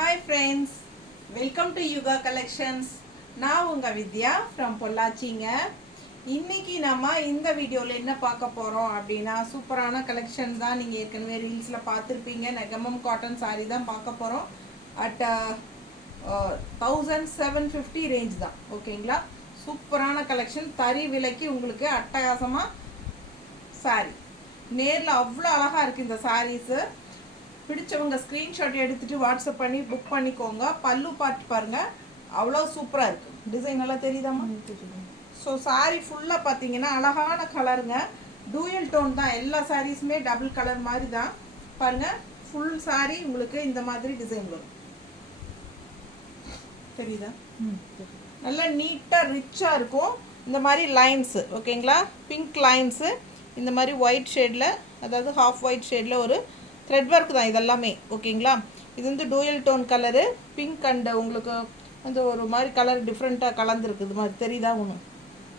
Hi friends, welcome to Yuga Collections. நான் உங்க வித்யா from பொள்ளாச்சிங்க. இன்னைக்கு நம்ம இந்த வீடியோல என்ன பார்க்க போறோம் அப்படின்னா சூப்பரான கலெக்ஷன் தான். நீங்க ஏற்கனவே ரீல்ஸ்ல பார்த்திருப்பீங்க. நெகமம் காட்டன் saree தான் பார்க்க போறோம். அட் 1750 ரேஞ்ச் தான். ஓகேங்களா? சூப்பரான கலெக்ஷன், தறி விலைக்கு உங்களுக்கு அட்டகாசமா saree. நேர்ல அவ்வளோ அழகா இருக்கு இந்த sarees. பிடிச்சவங்க ஸ்க்ரீன்ஷாட் எடுத்துகிட்டு வாட்ஸ்அப் பண்ணி புக் பண்ணிக்கோங்க. பல்லு பார்த்து பாருங்கள், அவ்வளோ சூப்பராக இருக்குது. டிசைன் நல்லா தெரியுதாம்மா? ஸோ சாரீ ஃபுல்லாக பார்த்தீங்கன்னா அழகான கலருங்க. டூயல் டோன் தான், எல்லா சாரீஸுமே டபுள் கலர் மாதிரி தான். பாருங்கள், ஃபுல் சாரீ உங்களுக்கு இந்த மாதிரி டிசைன் வரும். தெரியுதா? நல்லா நீட்டாக ரிச்சாக இருக்கும். இந்த மாதிரி லைன்ஸு, ஓகேங்களா? பிங்க் லைன்ஸு இந்த மாதிரி ஒயிட் ஷேடில், அதாவது ஹாஃப் ஒயிட் ஷேடில் ஒரு த்ரெட் ஒர்க் தான் இதெல்லாமே. ஓகேங்களா? இது வந்து dual tone colour, pink and உங்களுக்கு வந்து ஒரு மாதிரி கலர் டிஃப்ரெண்ட்டாக கலந்துருக்கு. இது மாதிரி தெரியுதா? ஒன்று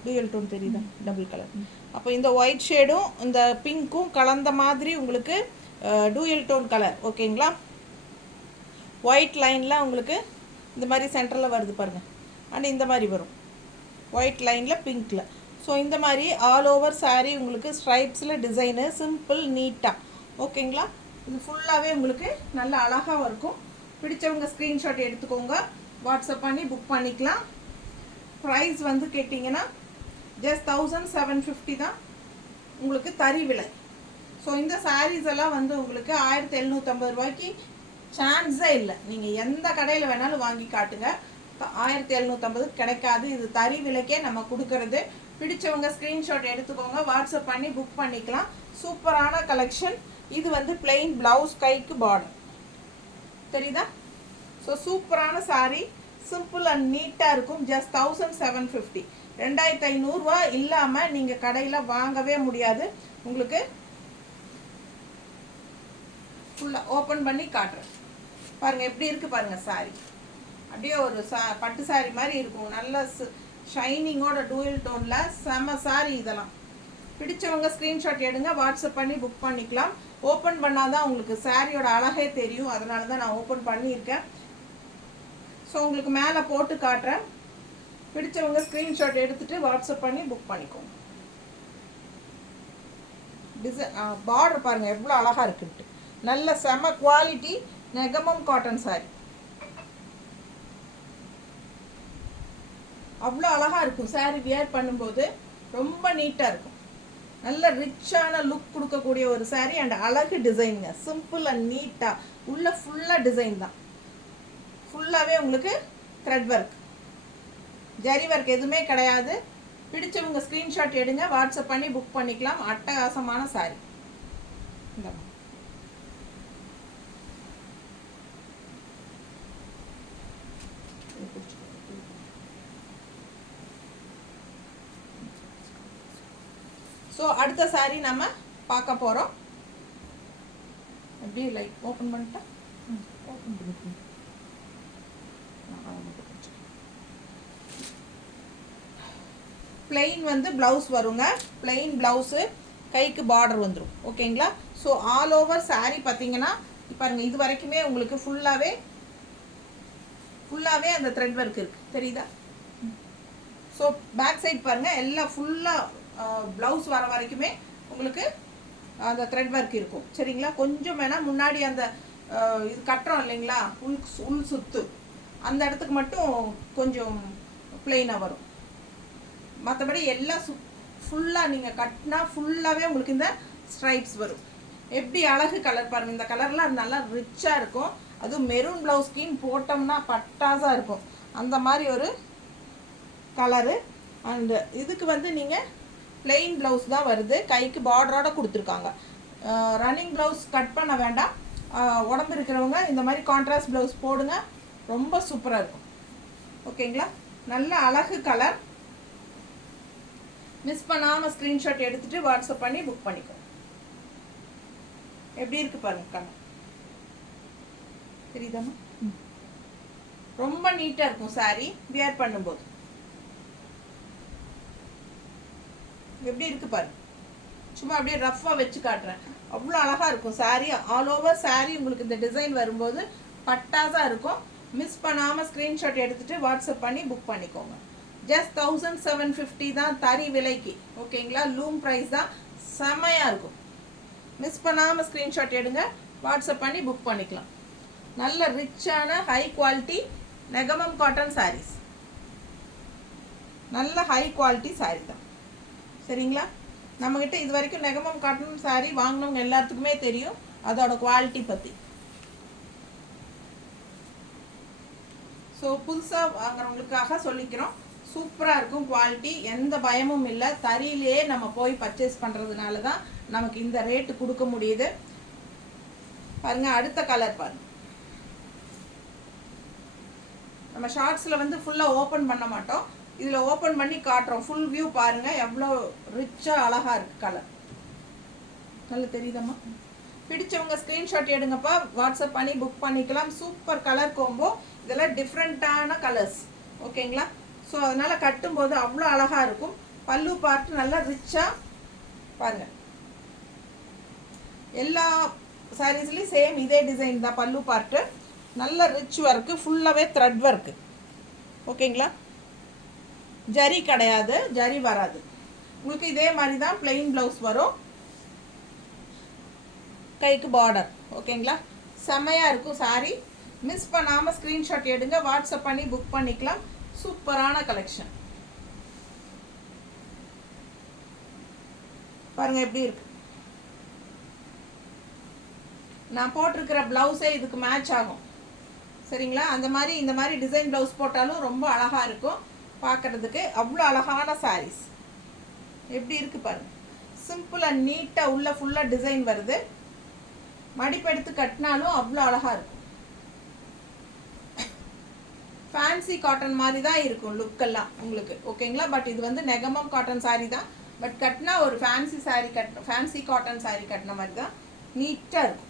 டூயல் டோன் தெரியுதா? Double colour. அப்போ இந்த ஒயிட் ஷேடும் இந்த பிங்க்கும் கலந்த மாதிரி உங்களுக்கு டூயல் டோன் கலர். ஓகேங்களா? ஒயிட் லைனில் உங்களுக்கு இந்த மாதிரி சென்டரில் வருது பாருங்கள். அண்ட் இந்த மாதிரி வரும் ஒயிட் லைனில் பிங்க்கில். ஸோ இந்த மாதிரி ஆல் ஓவர் சாரீ உங்களுக்கு ஸ்ட்ரைப்ஸில் டிசைனு, சிம்பிள் நீட்டாக. ஓகேங்களா? இது ஃபுல்லாகவே உங்களுக்கு நல்ல அழகாக இருக்கும். பிடிச்சவங்க ஸ்க்ரீன்ஷாட் எடுத்துக்கோங்க, வாட்ஸ்அப் பண்ணி புக் பண்ணிக்கலாம். ப்ரைஸ் வந்து கேட்டிங்கன்னா ஜஸ்ட் 1750 தான் உங்களுக்கு தறி விலை. ஸோ இந்த சாரீஸ் எல்லாம் வந்து உங்களுக்கு 1750 ரூபாய்க்கு சான்ஸே இல்லை. நீங்கள் எந்த கடையில் வேணாலும் வாங்கி காட்டுங்க, 1750 கிடைக்காது. இது தறி விலைக்கே நம்ம கொடுக்கறது. பிடிச்சவங்க ஸ்க்ரீன்ஷாட் எடுத்துக்கோங்க, வாட்ஸ்அப் பண்ணி புக் பண்ணிக்கலாம். சூப்பரான கலெக்ஷன். இது வந்து பிளெயின் ப்ளவுஸ், கைக்கு பார்டர் தெரியுதா? ஸோ சூப்பரான சாரீ, சிம்பிள் அண்ட் நீட்டாக இருக்கும். ஜஸ்ட் 1750, 2500 ரூபா இல்லாமல் நீங்கள் கடையில் வாங்கவே முடியாது. உங்களுக்கு ஃபுல்லாக ஓப்பன் பண்ணி காட்டுறேன் பாருங்கள், எப்படி இருக்குது பாருங்கள் சாரீ. அப்படியே ஒரு பட்டு சாரீ மாதிரி இருக்கும். நல்ல ஷைனிங்கோட டூயல் டோனில் செம சாரீ. இதெல்லாம் பிடிச்சவங்க ஸ்க்ரீன்ஷாட் எடுங்க, வாட்ஸ்அப் பண்ணி புக் பண்ணிக்கலாம். ஓப்பன் பண்ணாதான் உங்களுக்கு சாரியோட அழகே தெரியும், அதனால தான் நான் ஓப்பன் பண்ணியிருக்கேன். ஸோ உங்களுக்கு மேலே போட்டு காட்டுறேன். பிடிச்சவங்க ஸ்க்ரீன்ஷாட் எடுத்துகிட்டு வாட்ஸ்அப் பண்ணி புக் பண்ணிக்கோங்க. பார்டர் பாருங்கள் எவ்வளோ அழகாக இருக்குன்ட்டு. நல்ல செம குவாலிட்டி நெகமம் காட்டன் சாரி. அவ்வளோ அழகாக இருக்கும் சாரி. வியர் பண்ணும்போது ரொம்ப நீட்டாக இருக்கும். நல்ல ரிச்சான லுக் கொடுக்கக்கூடிய ஒரு சாரீ அண்ட் அழகு டிசைனுங்க. சிம்பிள் அண்ட் நீட்டாக உள்ள ஃபுல்லாக டிசைன் தான். ஃபுல்லாகவே உங்களுக்கு த்ரெட் ஒர்க், ஜரி ஒர்க் எதுவுமே கிடையாது. பிடிச்சவங்க ஸ்க்ரீன்ஷாட் எடுங்க, வாட்ஸ்அப் பண்ணி புக் பண்ணிக்கலாம். அட்டகாசமான சாரீ. இந்த ஸோ அடுத்த சாரீ நம்ம பார்க்க போகிறோம். அப்படியே லைக் ஓப்பன் பண்ணிட்டா ஓப்பன் பண்ணிக்கணும். பிளெயின் வந்து ப்ளவுஸ் வருங்க. பிளெயின் ப்ளவுஸு, கைக்கு பார்டர் வந்துடும். ஓகேங்களா? ஸோ ஆல் ஓவர் சாரீ பார்த்தீங்கன்னா பாருங்கள், இது வரைக்குமே உங்களுக்கு ஃபுல்லாகவே அந்த த்ரெட் ஒர்க் இருக்குது. தெரியுதா? ஸோ பேக் சைட் பாருங்கள், எல்லாம் ஃபுல்லாக ப்ளவுஸ் வர வரைக்குமே உங்களுக்கு அந்த த்ரெட் ஒர்க் இருக்கும். சரிங்களா? கொஞ்சம் வேணால் முன்னாடி அந்த இது கட்டுறோம் இல்லைங்களா, உள் சுத்து, அந்த இடத்துக்கு மட்டும் கொஞ்சம் பிளெயினாக வரும். மற்றபடி எல்லாம் ஃபுல்லாக நீங்கள் கட்டினா ஃபுல்லாகவே உங்களுக்கு இந்த ஸ்ட்ரைப்ஸ் வரும். எப்படி அழகு கலர் பாருங்கள். இந்த கலர்லாம் நல்லா ரிச்சாக இருக்கும். அதுவும் மெரூன் ப்ளவுஸ் ஸ்கீம் போட்டோம்னா பட்டாசாக இருக்கும். அந்த மாதிரி ஒரு கலரு. அண்டு இதுக்கு வந்து நீங்கள் பிளெயின் ப்ளவுஸ் தான் வருது, கைக்கு பார்டரோட கொடுத்துருக்காங்க. ரன்னிங் ப்ளவுஸ் கட் பண்ண வேண்டாம். உடம்பு இருக்கிறவங்க இந்த மாதிரி கான்ட்ராஸ்ட் ப்ளவுஸ் போடுங்க, ரொம்ப சூப்பராக இருக்கும். ஓகேங்களா? நல்ல அழகு கலர். மிஸ் பண்ணாமல் ஸ்க்ரீன்ஷாட் எடுத்துகிட்டு வாட்ஸ்அப் பண்ணி புக் பண்ணிக்கோ. எப்படி இருக்குது பாருங்க கலர். தெரியுதாம்மா? ரொம்ப நீட்டாக இருக்கும் சாரீ வியர் பண்ணும்போது. எப்படி இருக்கு பாருங்க. சும்மா அப்படியே ரஃப்பாக வச்சு காட்டுறேன். அவ்வளோ அழகாக இருக்கும் சாரீ. ஆல் ஓவர் சாரீ உங்களுக்கு இந்த டிசைன் வரும்போது பட்டாஸாக இருக்கும். மிஸ் பண்ணாமல் ஸ்க்ரீன்ஷாட் எடுத்துகிட்டு வாட்ஸ்அப் பண்ணி புக் பண்ணிக்கோங்க. ஜஸ்ட் 1750 தான் தறி விலைக்கு. ஓகேங்களா, லூம் ப்ரைஸ் தான், செம்மையாக இருக்கும். மிஸ் பண்ணாமல் ஸ்க்ரீன்ஷாட் எடுங்க, வாட்ஸ்அப் பண்ணி புக் பண்ணிக்கலாம். நல்ல ரிச்சான high quality Negamam cotton sarees, நல்ல ஹை குவாலிட்டி சாரீ தான். சரிங்களா, நம்மக்கிட்ட இது வரைக்கும் நெகமம் காட்டன் சாரீ வாங்கினவங்க எல்லாத்துக்குமே தெரியும் அதோட குவாலிட்டி பற்றி. ஸோ புதுசாக வாங்குறவங்களுக்காக சொல்லிக்கிறோம், சூப்பராக இருக்கும் குவாலிட்டி, எந்த பயமும் இல்லை. தறியிலேயே நம்ம போய் பர்ச்சேஸ் பண்ணுறதுனால தான் நமக்கு இந்த ரேட்டு கொடுக்க முடியுது. பாருங்கள், அடுத்த கலர் பாருங்கள். நம்ம ஷார்ட்ஸில் வந்து ஃபுல்லாக ஓப்பன் பண்ண மாட்டோம், இதில் ஓப்பன் பண்ணி காட்டுறோம். ஃபுல் வியூ பாருங்கள், எவ்வளோ ரிச்சாக அழகாக இருக்குது கலர். நல்லா தெரியுதம்மா? பிடிச்சவங்க ஸ்க்ரீன்ஷாட் எடுங்கப்பா, வாட்ஸ்அப் பண்ணி புக் பண்ணிக்கலாம். சூப்பர் கலர் கோம்போ, இதெல்லாம் டிஃப்ரெண்ட்டான கலர்ஸ். ஓகேங்களா, ஸோ அதனால் கட்டும்போது அவ்வளோ அழகாக இருக்கும். பல்லு பார்ட்டு நல்லா ரிச்சாக பாருங்கள். எல்லா சாரீஸ்லேயும் சேம் இதே டிசைன் தான். பல்லு பார்ட்டு நல்ல ரிச் ஒர்க்கு, ஃபுல்லாகவே த்ரெட் ஒர்க்கு. ஓகேங்களா, ஜரி கிடையாது, ஜரி வராது உங்களுக்கு. இதே மாதிரி தான் பிளெயின் ப்ளவுஸ் வரும், கைக்கு பார்டர். ஓகேங்களா, செம்மையாக இருக்கும் சாரீ. மிஸ் பண்ணாமல் ஸ்க்ரீன்ஷாட் எடுங்க, வாட்ஸ்அப் பண்ணி புக் பண்ணிக்கலாம். சூப்பரான கலெக்ஷன் பாருங்கள் எப்படி இருக்கு. நான் போட்டிருக்கிற ப்ளவுஸே இதுக்கு மேட்ச் ஆகும். சரிங்களா, அந்த மாதிரி இந்த மாதிரி டிசைன் ப்ளவுஸ் போட்டாலும் ரொம்ப அழகாக இருக்கும் பார்க்குறதுக்கு. அவ்வளோ அழகான சாரீஸ் எப்படி இருக்குது பாருங்கள். சிம்பிள் அண்ட் நீட்டாக உள்ள ஃபுல்லாக டிசைன் வருது. மடிப்பெடுத்து கட்டினாலும் அவ்வளோ அழகாக இருக்கும். ஃபேன்சி காட்டன் மாதிரி தான் இருக்கும் லுக்கெல்லாம் உங்களுக்கு. ஓகேங்களா, பட் இது வந்து நெகமம் காட்டன் சாரீ தான், பட் கட்டினா ஒரு fancy sari fancy cotton sari கட்டின மாதிரி தான் நீட்டாக இருக்கும்.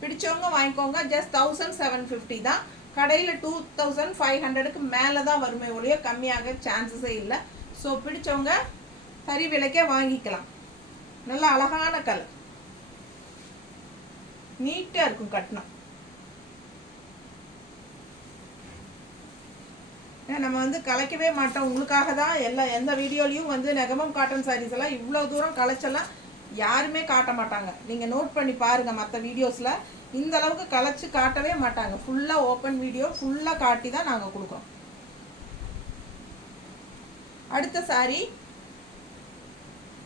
பிடிச்சவங்க வாங்கிக்கோங்க. ஜஸ்ட் 1750 தான். கடையில் 2500க்கு மேலே தான் வருமே ஒழிய கம்மியாக சான்சஸே இல்லை. ஸோ பிடிச்சவங்க தறி விலைக்கே வாங்கிக்கலாம். நல்லா அழகான கலர், நீட்டாக இருக்கும் கட்டினா. நம்ம வந்து கலைக்கவே மாட்டோம், உங்களுக்காக தான் எந்த வீடியோலையும் வந்து நெகமம் காட்டன் சாரீஸ் எல்லாம் இவ்வளோ தூரம் கலைச்செல்லாம் யாருமே காட்ட மாட்டாங்க. நீங்கள் நோட் பண்ணி பாருங்கள், மற்ற வீடியோஸில் இந்த அளவுக்கு கலைச்சி காட்டவே மாட்டாங்க. ஃபுல்லாக ஓப்பன் வீடியோ ஃபுல்லாக காட்டி தான் நாங்கள் கொடுக்குறோம். அடுத்த சாரீ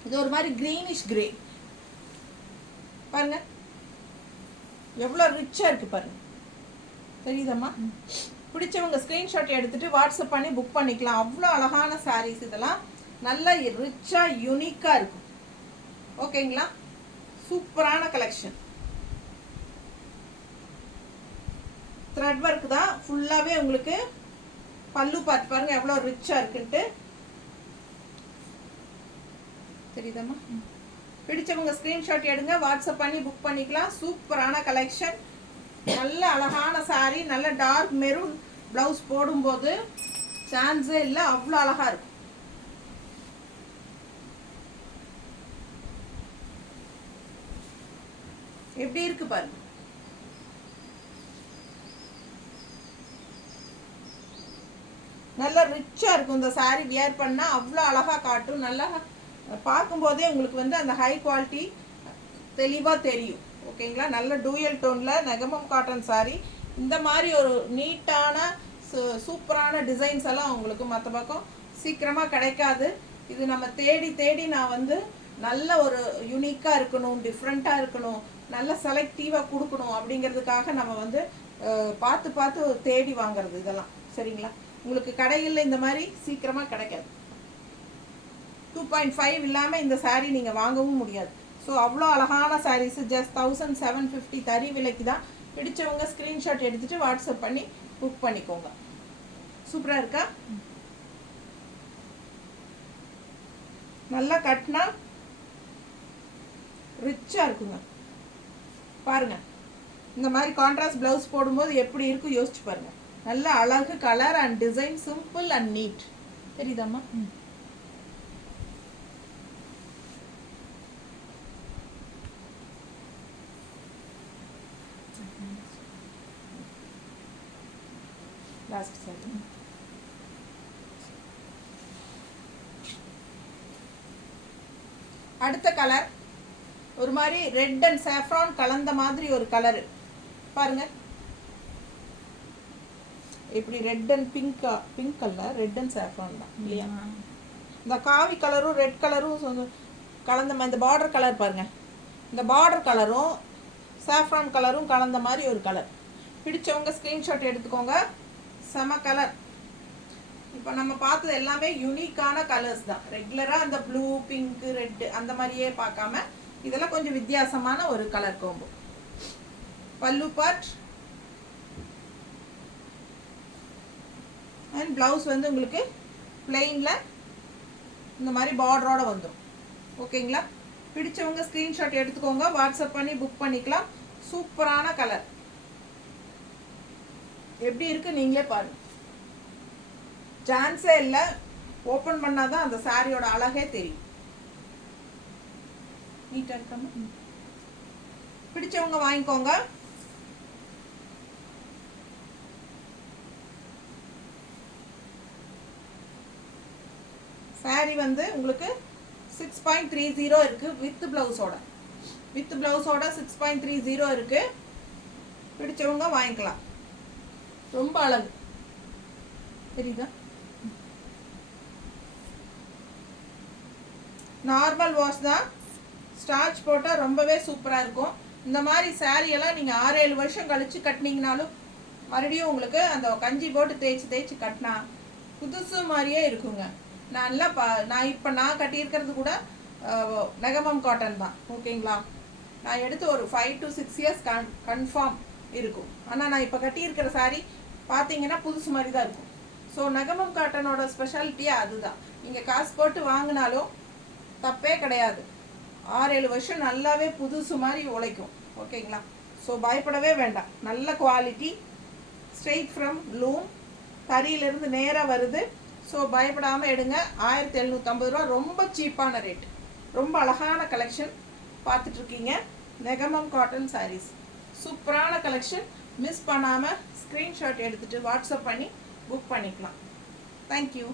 இது ஒரு மாதிரி க்ரீனிஷ் கிரே பாருங்க, எவ்வளோ ரிச்சாக இருக்குது பாருங்கள். தெரியுதம்மா? பிடிச்சவங்க ஸ்க்ரீன்ஷாட் எடுத்துகிட்டு வாட்ஸ்அப் பண்ணி புக் பண்ணிக்கலாம். அவ்வளோ அழகான சாரீஸ் இதெல்லாம், நல்லா ரிச்சாக யூனிக்காக இருக்கும். ஓகேங்களா, சூப்பரான கலெக்ஷன். த்ரெட் ஒர்க் தான் ஃபுல்லாகவே உங்களுக்கு. பல்லு பார்த்து பாருங்கள் எவ்வளோ ரிச்சாக இருக்குன்ட்டு. தெரியுதம்மா? பிடிச்சவங்க ஸ்க்ரீன்ஷாட் எடுங்க, வாட்ஸ்அப் பண்ணி புக் பண்ணிக்கலாம். சூப்பரான கலெக்ஷன், நல்ல அழகான சாரீ. நல்ல டார்க் மெரூன் ப்ளவுஸ் போடும்போது சான்ஸே இல்லை, அவ்வளோ அழகாக இருக்கும். எப்படி இருக்கு பாருங்க. நல்லா ரிச்சாக இருக்கும் இந்த சாரீ. வியர் பண்ணால் அவ்வளோ அழகாக காட்டும். நல்லா பார்க்கும்போதே உங்களுக்கு வந்து அந்த ஹை குவாலிட்டி தெளிவாக தெரியும். ஓகேங்களா, நல்ல டூயல் டோனில் நெகமம் காட்டன் சாரீ. இந்த மாதிரி ஒரு நீட்டான சூப்பரான டிசைன்ஸ் எல்லாம் உங்களுக்கு மற்ற பக்கம் சீக்கிரமாக கிடைக்காது. இது நம்ம தேடி தேடி நான் வந்து நல்ல ஒரு யூனிக்காக இருக்கணும், டிஃப்ரெண்ட்டாக இருக்கணும், நல்ல செலக்டிவாக கொடுக்கணும் அப்படிங்கிறதுக்காக நம்ம வந்து பார்த்து பார்த்து தேடி வாங்கிறது இதெல்லாம். சரிங்களா, உங்களுக்கு கடைகளில் இந்த மாதிரி சீக்கிரமாக கிடைக்காது. 2.5 இல்லாமல் இந்த சாரீ நீங்கள் வாங்கவும் முடியாது. ஸோ அவ்வளோ அழகான சாரீஸு. ஜஸ்ட் 1750 தறி விலைக்கு தான். பிடிச்சவங்க ஸ்க்ரீன்ஷாட் எடுத்துகிட்டு வாட்ஸ்அப் பண்ணி புக் பண்ணிக்கோங்க. சூப்பராக இருக்கா? நல்லா கட்டினா ரிச்சாக இருக்குங்க. பாருங்கள், இந்த மாதிரி கான்ட்ராஸ்ட் ப்ளவுஸ் போடும்போது எப்படி இருக்கும் யோசிச்சு பாருங்கள். நல்ல அழகு colour and design, simple and neat. தெரியுதாம்மா? Last saree. அடுத்த கலர் ஒரு மாதிரி ரெட் அண்ட் சாஃப்ரான் கலந்த மாதிரி ஒரு கலரு பாருங்க. இப்படி red and pink colour red and saffron தான் இல்லையா? இந்த காவி கலரும் ரெட் கலரும் கலந்த மாதிரி இந்த பார்டர் கலர் பாருங்க. இந்த பார்டர் கலரும் சாஃப்ரான் கலரும் கலந்த மாதிரி ஒரு கலர். பிடிச்சவங்க ஸ்க்ரீன்ஷாட் எடுத்துக்கோங்க. செம கலர். இப்போ நம்ம பார்த்தது எல்லாமே யூனிக்கான கலர்ஸ் தான். ரெகுலராக அந்த ப்ளூ பிங்க் ரெட்டு அந்த மாதிரியே பார்க்காம இதெல்லாம் கொஞ்சம் வித்தியாசமான ஒரு கலர் கோம்போ. பல்லு பார்ட் அண்ட் ப்ளவுஸ் வந்து உங்களுக்கு பிளெயினில் இந்த மாதிரி பார்டரோட வந்துடும். ஓகேங்களா? பிடிச்சவங்க ஸ்க்ரீன்ஷாட் எடுத்துக்கோங்க. வாட்ஸ்அப் பண்ணி புக் பண்ணிக்கலாம். சூப்பரான கலர். எப்படி இருக்கு நீங்களே பாருங்க. சான்ஸே இல்லை. ஓப்பன் பண்ணாதான் அந்த சாரியோட அழகே தெரியும். நீட்டாக இருக்காம பிடிச்சவங்க வாங்கிக்கோங்க. சாரி வந்து உங்களுக்கு 6.30 இருக்கு வித் பிளவுஸோட. 6.30 இருக்கு. பிடிச்சவங்க வாங்கிக்கலாம். ரொம்ப அழகு தெரியுதா? நார்மல் வாஷ் தான். ஸ்டார்ச் போட்டால் ரொம்பவே சூப்பராக இருக்கும். இந்த மாதிரி சாரியெல்லாம் நீங்கள் 6-7 வருஷம் கழித்து கட்டினீங்கனாலும் மறுபடியும் உங்களுக்கு அந்த கஞ்சி போட்டு தேய்ச்சி கட்டினா புதுசு மாதிரியே இருக்குங்க. நான் கட்டியிருக்கிறது கூட நெகமம் காட்டன் தான். ஓகேங்களா? நான் எடுத்து ஒரு 5 to 6 இயர்ஸ் கன்ஃபார்ம் இருக்கும். ஆனால் நான் இப்போ கட்டியிருக்கிற சாரி பார்த்தீங்கன்னா புதுசு மாதிரி தான் இருக்கும். ஸோ நெகமம் காட்டனோட ஸ்பெஷாலிட்டியே அதுதான். நீங்கள் காசு போட்டு வாங்கினாலும் தப்பே கிடையாது. 6-7 வருஷம் நல்லாவே புதுசு மாதிரி உழைக்கும். ஓகேங்களா? ஸோ பயப்படவே வேண்டாம். நல்ல குவாலிட்டி, ஸ்ட்ரெயிட் ஃப்ரம் லூம், தறியிலேருந்து நேராக வருது. ஸோ பயப்படாமல் எடுங்க. 1750 ரூபா ரொம்ப சீப்பான ரேட். ரொம்ப அழகான கலெக்ஷன் பார்த்துட்ருக்கீங்க. நெகமம் காட்டன் சாரீஸ் சூப்பரான கலெக்ஷன். மிஸ் பண்ணாமல் ஸ்க்ரீன்ஷாட் எடுத்துகிட்டு வாட்ஸ்அப் பண்ணி புக் பண்ணிக்கலாம். தேங்க்யூ.